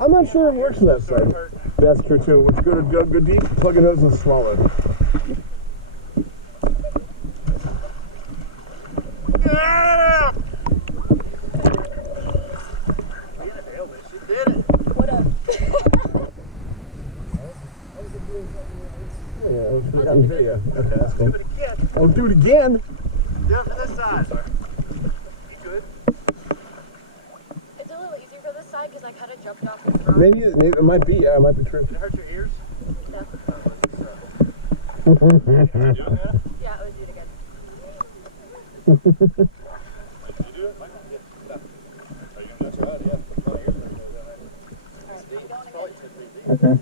I'm not sure it works on that side. That's true too. It's good deep, plug your nose and swallow it. On video. Okay, that's cool. I'll do it again. Do it for this side. You good? It's a little easier for this side because I kind of jumped off the front. Maybe it might be. Yeah, it might be true. Did it hurt your ears? No. You doing that? Yeah, it was you again. Did you do it? Yeah. Are you going to try it? Yeah. Okay.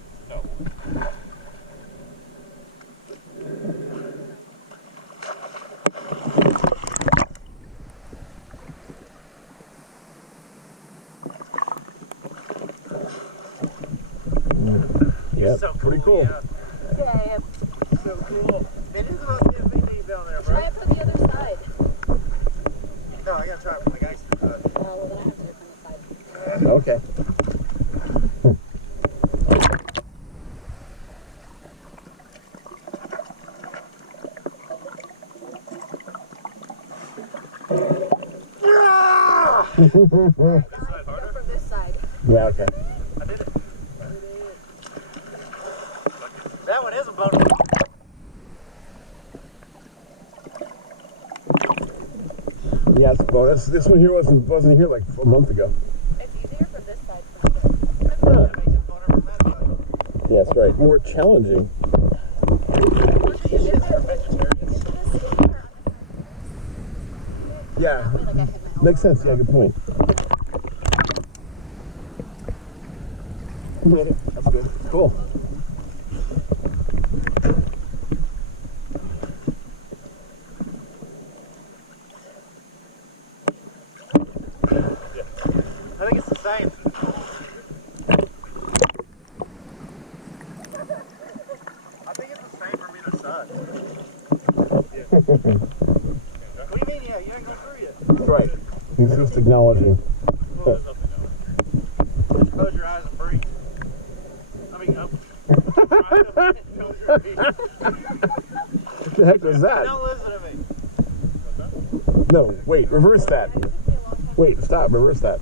Yeah, so pretty cool. Yeah. Okay. So cool. It is about 10 feet deep down there, bro. Try it from the other side. No, I gotta try it from the gangster side. Oh, well, then I have to do it from the side. Okay. Go from this side. Yeah, okay. I did it. That one is a bonus. Yeah, it's a bonus. This one here wasn't here like a month ago. It's easier from this side for sure. Huh. That makes it boner from that side. Yeah, that's right. More challenging. Yeah, makes sense. Yeah, good point. Made it. That's good. Cool. I think it's the same. I think it's the same from either side. What do you mean, yeah? You ain't gone through yet. That's right. He's just acknowledging. Just close your eyes and breathe. I mean, close your feet. What the heck was that? Don't listen to me. No, wait, reverse that. Wait, stop, reverse that.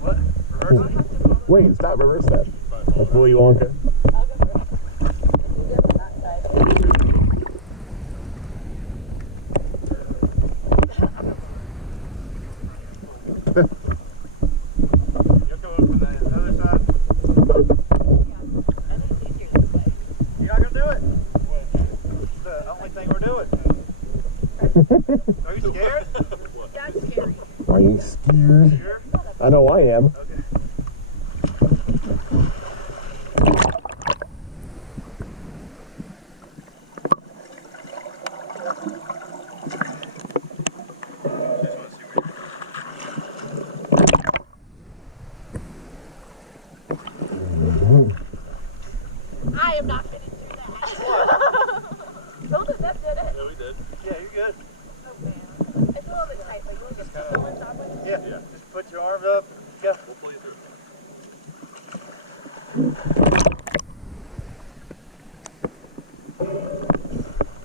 What? Reverse it? Wait, stop, reverse that. Like Willy Wonka. I'll go first. It's easier from that side. You're coming from the other side? I think it's easier this way. You're not gonna do it? It's the only thing we're doing. Are you scared? That's scary. Are you scared? Sure? I know I am. Okay. I am not fitting through that. Both of them did it. Yeah, we did. Yeah, you're good. Oh, man. It's a little bit tight. Like, we'll just keep going top with it. Yeah. Just put your arms up. Go. We'll play through.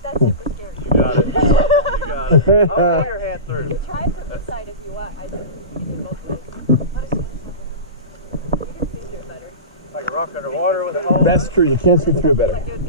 That's super scary. You got it. You got it. I'll pull your hand through. Try it from this side if you want. I just you do both ways. You can see through it better. Like a rock underwater with a hole. That's true, you can't see through better. Like it would